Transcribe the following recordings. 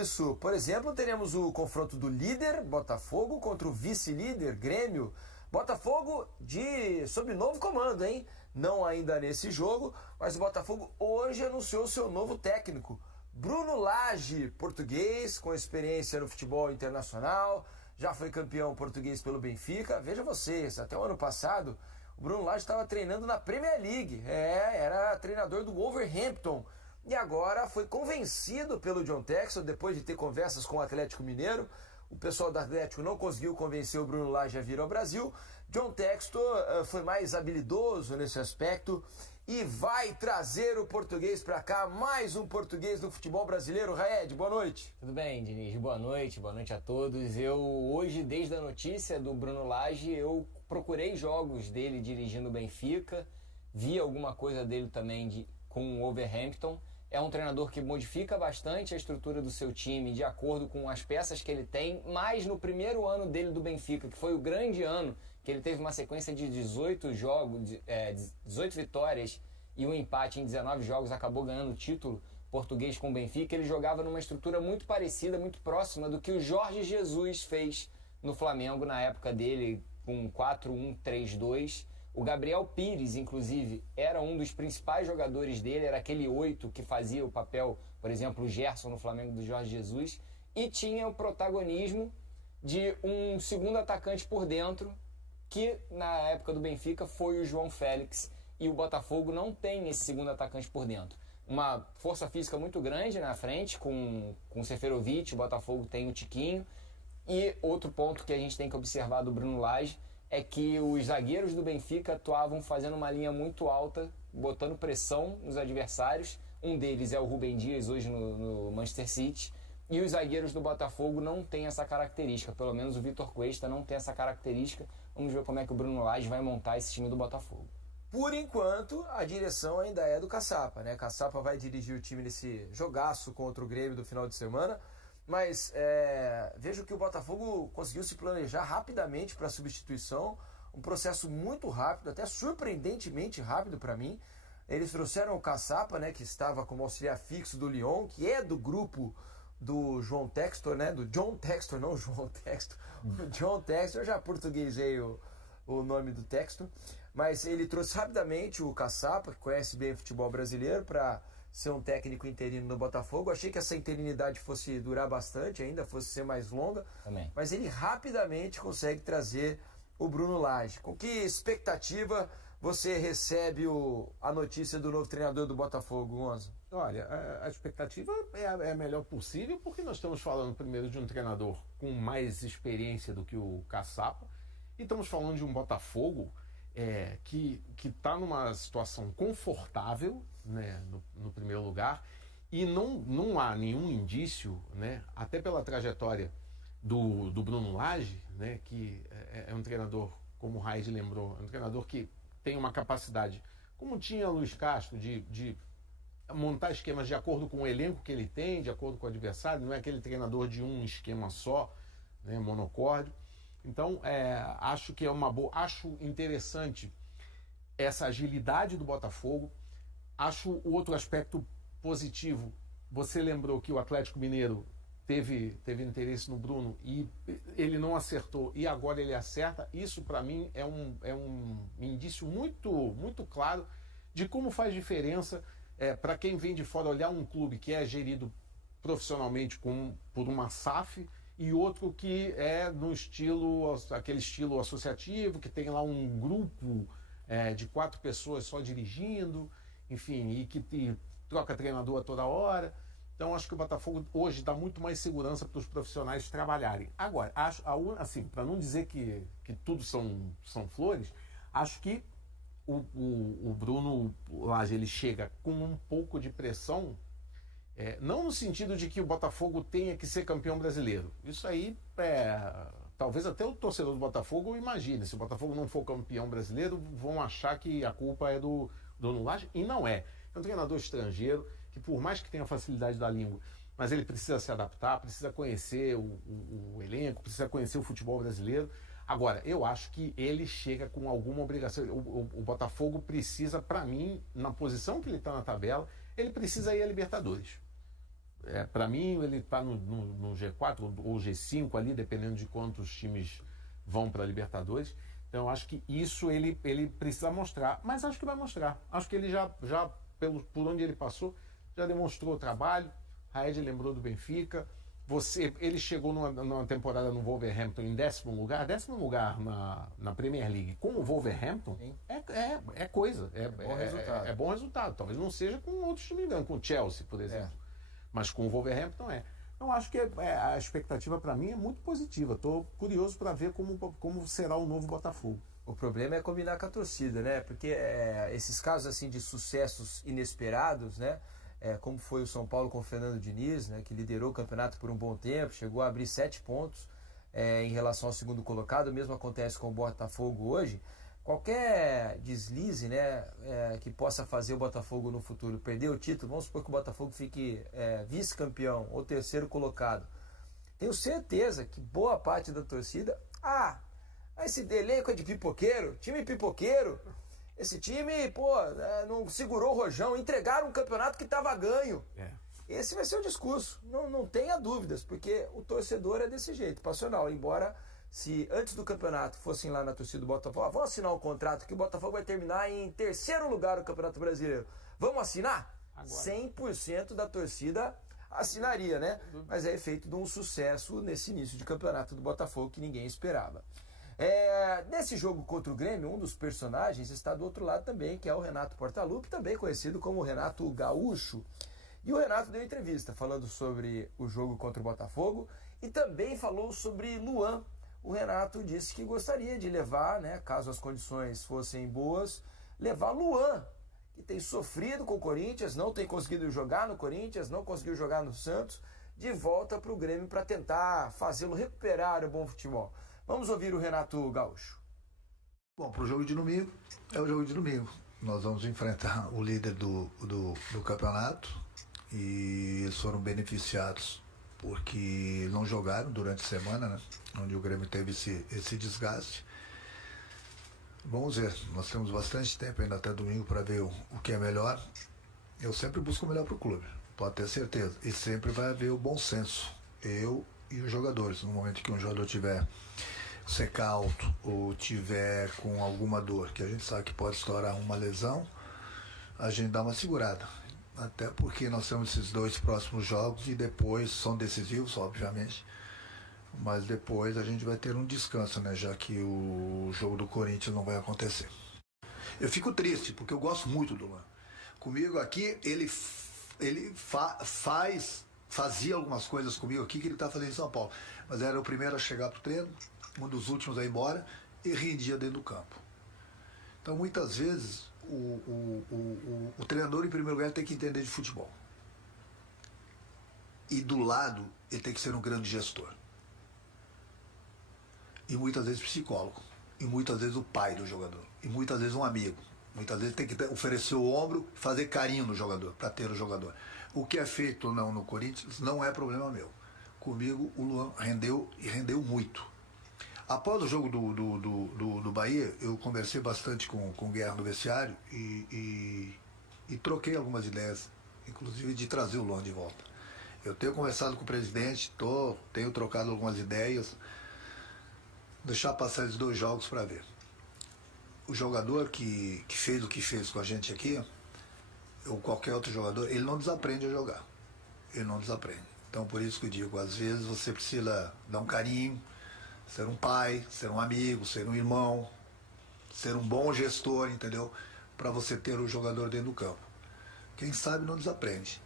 isso. Por exemplo, teremos o confronto do líder, Botafogo, contra o vice-líder, Grêmio. Botafogo sob novo comando, hein? Não ainda nesse jogo, mas o Botafogo hoje anunciou seu novo técnico, Bruno Lage, português, com experiência no futebol internacional, já foi campeão português pelo Benfica. Veja vocês, até o ano passado, o Bruno Lage estava treinando na Premier League, era treinador do Wolverhampton, e agora foi convencido pelo John Textor, depois de ter conversas com o Atlético Mineiro. O pessoal do Atlético não conseguiu convencer o Bruno Lage a vir ao Brasil. John Textor foi mais habilidoso nesse aspecto e vai trazer o português para cá, mais um português do futebol brasileiro. Raed, boa noite. Tudo bem, Diniz? Boa noite a todos. Eu hoje, desde a notícia do Bruno Lage, eu procurei jogos dele dirigindo o Benfica, vi alguma coisa dele também com o Wolverhampton. É um treinador que modifica bastante a estrutura do seu time de acordo com as peças que ele tem, mas no primeiro ano dele do Benfica, que foi o grande ano, que ele teve uma sequência de 18 vitórias e um empate em 19 jogos, acabou ganhando o título português com o Benfica. Ele jogava numa estrutura muito parecida, muito próxima do que o Jorge Jesus fez no Flamengo na época dele, com 4-1-3-2. O Gabriel Pires, inclusive, era um dos principais jogadores dele, era aquele 8 que fazia o papel, por exemplo, o Gerson no Flamengo do Jorge Jesus, e tinha o protagonismo de um segundo atacante por dentro, que na época do Benfica foi o João Félix, e o Botafogo não tem esse segundo atacante por dentro. Uma força física muito grande na frente, com o Seferovic, o Botafogo tem o Tiquinho, e outro ponto que a gente tem que observar do Bruno Lage é que os zagueiros do Benfica atuavam fazendo uma linha muito alta, botando pressão nos adversários. Um deles é o Rubem Dias, hoje no Manchester City. E os zagueiros do Botafogo não têm essa característica, pelo menos o Vitor Cuesta não tem essa característica. Vamos ver como é que o Bruno Lage vai montar esse time do Botafogo. Por enquanto, a direção ainda é do Caçapa, né? Caçapa vai dirigir o time nesse jogaço contra o Grêmio do final de semana. Mas vejo que o Botafogo conseguiu se planejar rapidamente para a substituição, um processo muito rápido, até surpreendentemente rápido para mim. Eles trouxeram o Caçapa, né, que estava como auxiliar fixo do Lyon, que é do grupo do João Textor, né, do John Textor, não João Textor, o John Textor, já portuguesei o nome do Textor, mas ele trouxe rapidamente o Caçapa, que conhece bem o futebol brasileiro, para ser um técnico interino no Botafogo. Achei que essa interinidade fosse durar bastante ainda, fosse ser mais longa. Também. Mas ele rapidamente consegue trazer o Bruno Lage. Com que expectativa você recebe a notícia do novo treinador do Botafogo, Gonzo? Olha, a expectativa é a melhor possível, porque nós estamos falando primeiro de um treinador com mais experiência do que o Caçapa, e estamos falando de um Botafogo que está numa situação confortável, né, no primeiro lugar, e não há nenhum indício, né, até pela trajetória do Bruno Lage, né, que é um treinador, como o Raid lembrou, é um treinador que tem uma capacidade, como tinha Luiz Castro, de montar esquemas de acordo com o elenco que ele tem, de acordo com o adversário, não é aquele treinador de um esquema só, né, monocórdio. Então, acho que é uma boa. Acho interessante essa agilidade do Botafogo. Acho o outro aspecto positivo. Você lembrou que o Atlético Mineiro teve interesse no Bruno e ele não acertou e agora ele acerta. Isso, para mim, é um indício muito, muito claro de como faz diferença para quem vem de fora olhar um clube que é gerido profissionalmente por uma SAF, e outro que é no aquele estilo associativo, que tem lá um grupo de 4 pessoas só dirigindo, enfim, e que troca treinador a toda hora. Então acho que o Botafogo hoje dá muito mais segurança para os profissionais trabalharem. Agora, assim, para não dizer que tudo são flores, acho que o Bruno Lage, ele chega com um pouco de pressão, não no sentido de que o Botafogo tenha que ser campeão brasileiro. Isso aí, talvez até o torcedor do Botafogo imagine. Se o Botafogo não for campeão brasileiro, vão achar que a culpa é do Bruno Lage, e não é. É um treinador estrangeiro, que por mais que tenha facilidade da língua, mas ele precisa se adaptar, precisa conhecer o elenco, precisa conhecer o futebol brasileiro. Agora, eu acho que ele chega com alguma obrigação. O Botafogo precisa, para mim, na posição que ele está na tabela, ele precisa ir à Libertadores. Para mim, ele está no G4 ou G5 ali, dependendo de quantos times vão para a Libertadores. Então, eu acho que isso ele precisa mostrar. Mas acho que vai mostrar. Acho que ele já por onde ele passou, já demonstrou o trabalho. Raed lembrou do Benfica. Ele chegou numa temporada no Wolverhampton em 10º lugar na Premier League. Com o Wolverhampton, é coisa. Bom resultado. É bom resultado. Talvez não seja com outros times, com o Chelsea, por exemplo. Mas com o Wolverhampton é. Então acho que a expectativa para mim é muito positiva. Estou curioso para ver como será o novo Botafogo. O problema é combinar com a torcida, né? Porque esses casos assim de sucessos inesperados, né? Como foi o São Paulo com o Fernando Diniz, né? Que liderou o campeonato por um bom tempo, chegou a abrir 7 pontos em relação ao segundo colocado. O mesmo acontece com o Botafogo hoje. Qualquer deslize, né? Que possa fazer o Botafogo no futuro perder o título, vamos supor que o Botafogo fique vice-campeão ou terceiro colocado. Tenho certeza que boa parte da torcida... esse elenco é de pipoqueiro, time pipoqueiro. Esse time, não segurou o rojão, entregaram um campeonato que estava ganho. Esse vai ser o discurso, não tenha dúvidas, porque o torcedor é desse jeito, passional. Embora, se antes do campeonato fossem lá na torcida do Botafogo, vamos assinar um contrato que o Botafogo vai terminar em terceiro lugar no Campeonato Brasileiro. Vamos assinar? Agora. 100% da torcida assinaria, né? Mas é efeito de um sucesso nesse início de campeonato do Botafogo que ninguém esperava. Nesse jogo contra o Grêmio, um dos personagens está do outro lado também, que é o Renato Portaluppi, também conhecido como Renato Gaúcho. E o Renato deu entrevista falando sobre o jogo contra o Botafogo e também falou sobre Luan. O Renato disse que gostaria de levar, né, caso as condições fossem boas, levar Luan, que tem sofrido com o Corinthians, não tem conseguido jogar no Corinthians, não conseguiu jogar no Santos, de volta para o Grêmio para tentar fazê-lo recuperar o bom futebol. Vamos ouvir o Renato Gaúcho. Bom, para o jogo de domingo, é o jogo de domingo. Nós vamos enfrentar o líder do campeonato e eles foram beneficiados porque não jogaram durante a semana, né? Onde o Grêmio teve esse desgaste. Vamos ver, nós temos bastante tempo ainda até domingo para ver o que é melhor. Eu sempre busco o melhor para o clube, pode ter certeza. E sempre vai haver o bom senso, eu e os jogadores. No momento que um jogador tiver secar alto ou tiver com alguma dor, que a gente sabe que pode estourar uma lesão, a gente dá uma segurada. Até porque nós temos esses 2 próximos jogos e depois são decisivos, obviamente. Mas depois a gente vai ter um descanso, né? Já que o jogo do Corinthians não vai acontecer. Eu fico triste, porque eu gosto muito do Luan. Comigo aqui, ele fazia algumas coisas comigo aqui que ele está fazendo em São Paulo. Mas era o primeiro a chegar para o treino, um dos últimos a ir embora, e rendia dentro do campo. Então, muitas vezes, o treinador, em primeiro lugar, tem que entender de futebol. E do lado, ele tem que ser um grande gestor. E muitas vezes psicólogo. E muitas vezes o pai do jogador. E muitas vezes um amigo. Muitas vezes tem que oferecer o ombro, fazer carinho no jogador, para ter o jogador. O que é feito ou não no Corinthians não é problema meu. Comigo, o Luan rendeu e rendeu muito. Após o jogo do Bahia, eu conversei bastante com o Guerra no vestiário e troquei algumas ideias, inclusive de trazer o Luan de volta. Eu tenho conversado com o presidente, tenho trocado algumas ideias, deixar passar esses 2 jogos para ver. O jogador que fez o que fez com a gente aqui, ou qualquer outro jogador, ele não desaprende a jogar. Ele não desaprende. Então, por isso que eu digo, às vezes você precisa dar um carinho, ser um pai, ser um amigo, ser um irmão, ser um bom gestor, entendeu? Para você ter o jogador dentro do campo. Quem sabe não desaprende.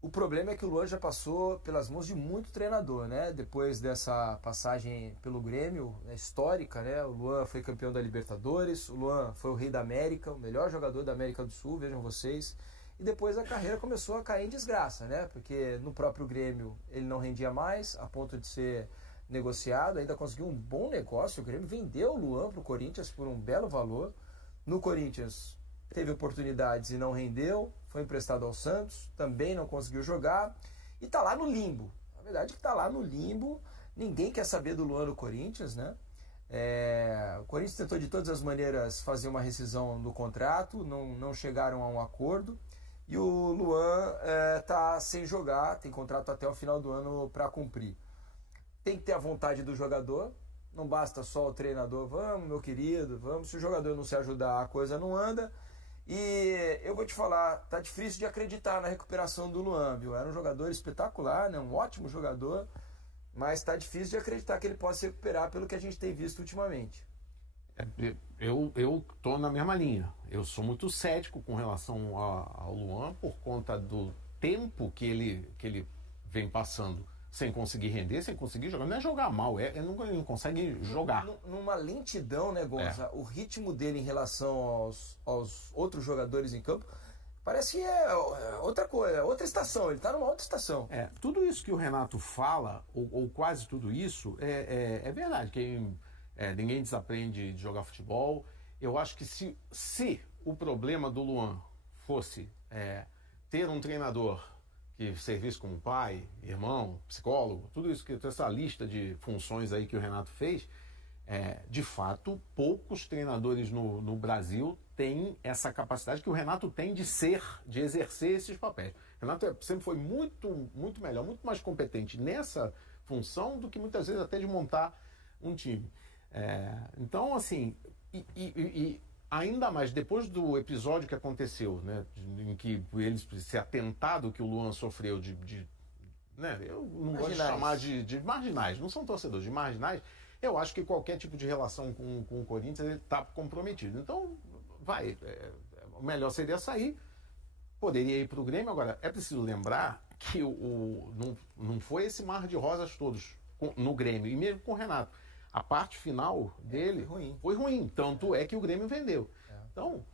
O problema é que o Luan já passou pelas mãos de muito treinador, né? Depois dessa passagem pelo Grêmio, histórica, né? O Luan foi campeão da Libertadores, o Luan foi o rei da América, o melhor jogador da América do Sul, vejam vocês. E depois a carreira começou a cair em desgraça, né? Porque no próprio Grêmio ele não rendia mais, a ponto de ser negociado, ainda conseguiu um bom negócio. O Grêmio vendeu o Luan para o Corinthians por um belo valor. No Corinthians teve oportunidades e não rendeu, foi emprestado ao Santos, também não conseguiu jogar e está lá no limbo. A verdade é que está lá no limbo, ninguém quer saber do Luan no Corinthians, né? O Corinthians tentou de todas as maneiras fazer uma rescisão do contrato, não chegaram a um acordo. E o Luan tá sem jogar, tem contrato até o final do ano para cumprir. Tem que ter a vontade do jogador, não basta só o treinador, vamos meu querido, vamos. Se o jogador não se ajudar, a coisa não anda. E eu vou te falar, tá difícil de acreditar na recuperação do Luan, viu? Era um jogador espetacular, né? Um ótimo jogador, mas tá difícil de acreditar que ele possa se recuperar pelo que a gente tem visto ultimamente. Eu tô na mesma linha. Eu sou muito cético com relação ao Luan por conta do tempo que ele vem passando sem conseguir render, sem conseguir jogar. Não é jogar mal, ele não consegue jogar. Numa lentidão, né, Gonza? O ritmo dele em relação aos outros jogadores em campo parece que é outra coisa, outra estação. Ele tá numa outra estação. Tudo isso que o Renato fala, ou quase tudo isso, é verdade. Ninguém desaprende de jogar futebol. Eu acho que se o problema do Luan fosse ter um treinador que servisse como pai, irmão, psicólogo, tudo isso, essa lista de funções aí que o Renato fez, de fato, poucos treinadores no Brasil têm essa capacidade que o Renato tem de exercer esses papéis. O Renato sempre foi muito, muito melhor, muito mais competente nessa função do que muitas vezes até de montar um time. Então, assim, e ainda mais depois do episódio que aconteceu, né, em que esse atentado que o Luan sofreu né, eu não gosto de chamar de marginais, não são torcedores, de marginais, eu acho que qualquer tipo de relação com o Corinthians ele está comprometido. Então, o melhor seria sair, poderia ir para o Grêmio. Agora, é preciso lembrar que não foi esse mar de rosas todos no Grêmio, e mesmo com o Renato. A parte final dele foi ruim, tanto é que o Grêmio vendeu. Então,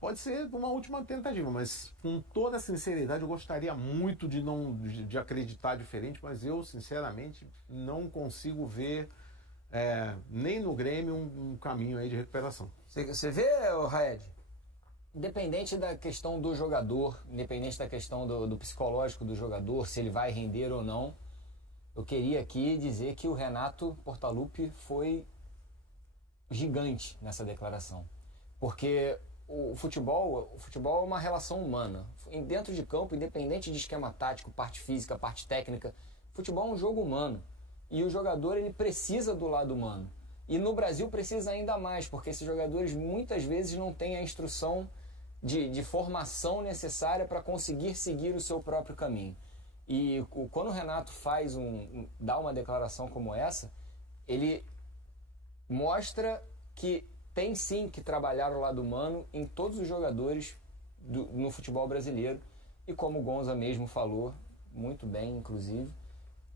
pode ser uma última tentativa, mas com toda a sinceridade eu gostaria muito de acreditar diferente, mas eu, sinceramente, não consigo ver nem no Grêmio um caminho aí de recuperação. Você vê, Raed? Independente da questão do jogador, independente da questão do psicológico do jogador, se ele vai render ou não, eu queria aqui dizer que o Renato Portaluppi foi gigante nessa declaração. Porque o futebol é uma relação humana. Dentro de campo, independente de esquema tático, parte física, parte técnica, futebol é um jogo humano. E o jogador ele precisa do lado humano. E no Brasil precisa ainda mais, porque esses jogadores muitas vezes não têm a instrução de formação necessária para conseguir seguir o seu próprio caminho. E quando o Renato dá uma declaração como essa, ele mostra que tem sim que trabalhar o lado humano em todos os jogadores no futebol brasileiro. E como o Gonza mesmo falou, muito bem inclusive,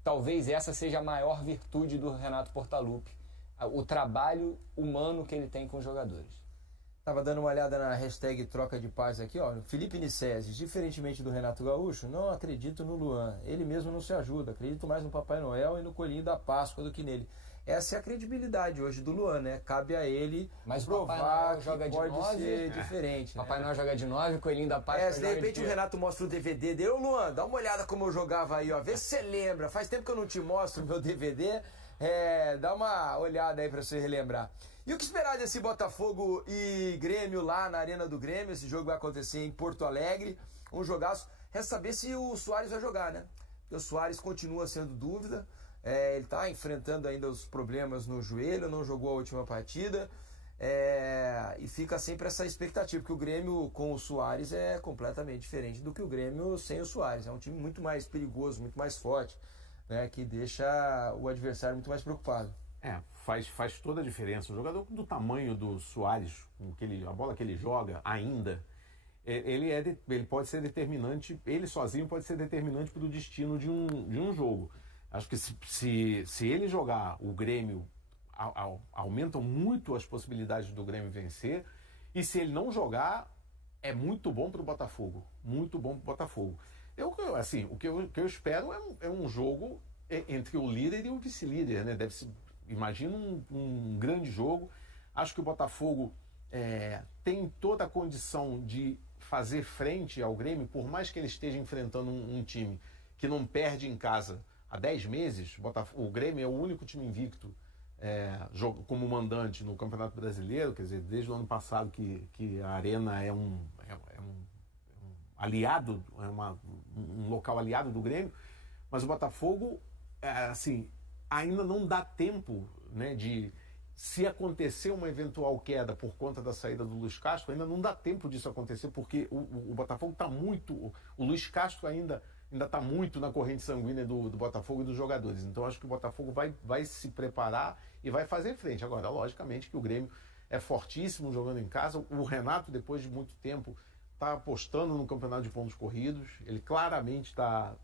talvez essa seja a maior virtude do Renato Portaluppi, o trabalho humano que ele tem com os jogadores. Tava dando uma olhada na hashtag troca de paz aqui, ó. Felipe Nicésio, diferentemente do Renato Gaúcho, não acredito no Luan. Ele mesmo não se ajuda. Acredito mais no Papai Noel e no Coelhinho da Páscoa do que nele. Essa é a credibilidade hoje do Luan, né? Cabe a ele provar que joga pode de 9, ser diferente. Papai Noel joga de 9, o Coelhinho da Páscoa se de repente o Renato mostra o DVD dele. Ô Luan, dá uma olhada como eu jogava aí, ó. Vê se você lembra. Faz tempo que eu não te mostro o meu DVD. Dá uma olhada aí pra você relembrar. E o que esperar desse Botafogo e Grêmio lá na Arena do Grêmio? Esse jogo vai acontecer em Porto Alegre, um jogaço. Resta saber se o Suárez vai jogar, né? Porque o Suárez continua sendo dúvida, ele está enfrentando ainda os problemas no joelho, não jogou a última partida, e fica sempre essa expectativa, porque o Grêmio com o Suárez é completamente diferente do que o Grêmio sem o Suárez. É um time muito mais perigoso, muito mais forte, né? Que deixa o adversário muito mais preocupado. Faz toda a diferença. O jogador do tamanho do Suárez, a bola que ele joga ainda, ele pode ser determinante, ele sozinho pode ser determinante para o destino de um jogo. Acho que se ele jogar, o Grêmio aumentam muito as possibilidades do Grêmio vencer, e se ele não jogar, é muito bom para o Botafogo. Muito bom para o Botafogo. O que eu espero é um jogo entre o líder e o vice-líder, né? Imagina um grande jogo. Acho que o Botafogo tem toda a condição de fazer frente ao Grêmio, por mais que ele esteja enfrentando um time que não perde em casa há 10 meses. O Grêmio é o único time invicto como mandante no Campeonato Brasileiro, quer dizer, desde o ano passado que a Arena é aliado, um local aliado do Grêmio, mas o Botafogo, assim, ainda não dá tempo, né, de... Se acontecer uma eventual queda por conta da saída do Luiz Castro, ainda não dá tempo disso acontecer, porque o Botafogo está muito... O Luiz Castro ainda está muito na corrente sanguínea do Botafogo e dos jogadores. Então, acho que o Botafogo vai se preparar e vai fazer frente. Agora, logicamente que o Grêmio é fortíssimo jogando em casa. O Renato, depois de muito tempo, está apostando no campeonato de pontos corridos. Ele claramente está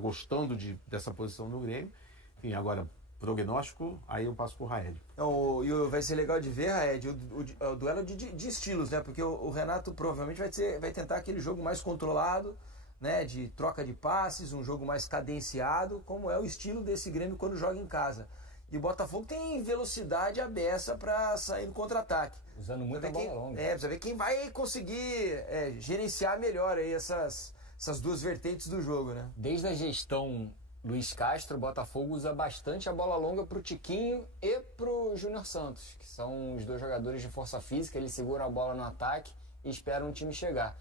gostando dessa posição do Grêmio. Enfim, agora... prognóstico, aí eu passo pro Raed. Então, vai ser legal de ver, Raed, o duelo de estilos, né? Porque o Renato provavelmente vai tentar aquele jogo mais controlado, né? De troca de passes, um jogo mais cadenciado, como é o estilo desse Grêmio quando joga em casa. E o Botafogo tem velocidade aberta para sair no contra-ataque. Usando muita bola longa. Precisa ver quem vai conseguir gerenciar melhor aí essas duas vertentes do jogo, né? Desde a gestão Luiz Castro, o Botafogo usa bastante a bola longa pro Tiquinho e pro Júnior Santos, que são os dois jogadores de força física. Eles seguram a bola no ataque e esperam o time chegar.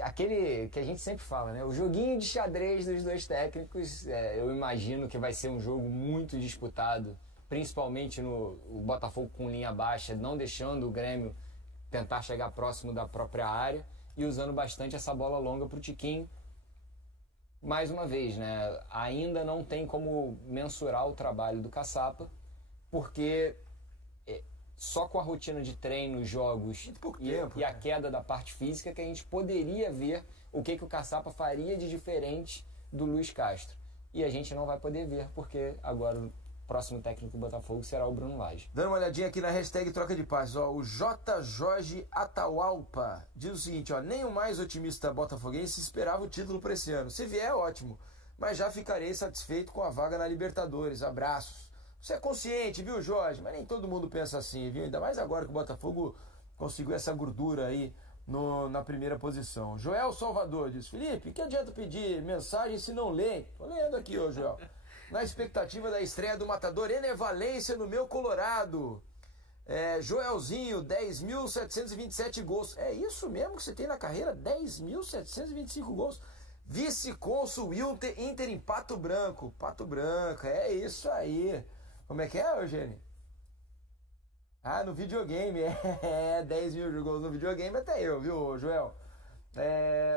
Aquele que a gente sempre fala, né? O joguinho de xadrez dos dois técnicos, eu imagino que vai ser um jogo muito disputado, principalmente o Botafogo com linha baixa, não deixando o Grêmio tentar chegar próximo da própria área e usando bastante essa bola longa pro Tiquinho. Mais uma vez, né, ainda não tem como mensurar o trabalho do Caçapa, porque só com a rotina de treino, jogos e a queda da parte física que a gente poderia ver o que o Caçapa faria de diferente do Luiz Castro. E a gente não vai poder ver, porque agora o próximo técnico do Botafogo será o Bruno Lage. Dando uma olhadinha aqui na hashtag troca de passes, ó, o J. Jorge Atahualpa diz o seguinte, ó, nem o mais otimista botafoguense esperava o título para esse ano. Se vier, ótimo, mas já ficarei satisfeito com a vaga na Libertadores. Abraços. Você é consciente, viu, Jorge? Mas nem todo mundo pensa assim, viu? Ainda mais agora que o Botafogo conseguiu essa gordura aí na primeira posição. Joel Salvador diz, Felipe, que adianta pedir mensagem se não lê? Tô lendo aqui, ô Joel. Na expectativa da estreia do matador Ener Valencia no meu Colorado. Joelzinho, 10.727 gols. É isso mesmo que você tem na carreira? 10.725 gols. Vice-cônsul Inter em Pato Branco. Pato Branco, é isso aí. Como é que é, Eugênio? Ah, no videogame. 10 mil gols no videogame até eu, viu, Joel?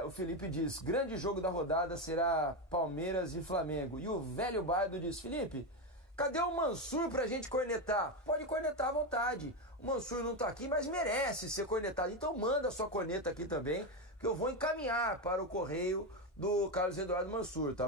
O Felipe diz, grande jogo da rodada será Palmeiras e Flamengo. E o velho Bardo diz, Felipe, cadê o Mansur pra gente cornetar? Pode cornetar à vontade. O Mansur não tá aqui, mas merece ser cornetado. Então manda a sua corneta aqui também, que eu vou encaminhar para o correio do Carlos Eduardo Mansur, tá bom?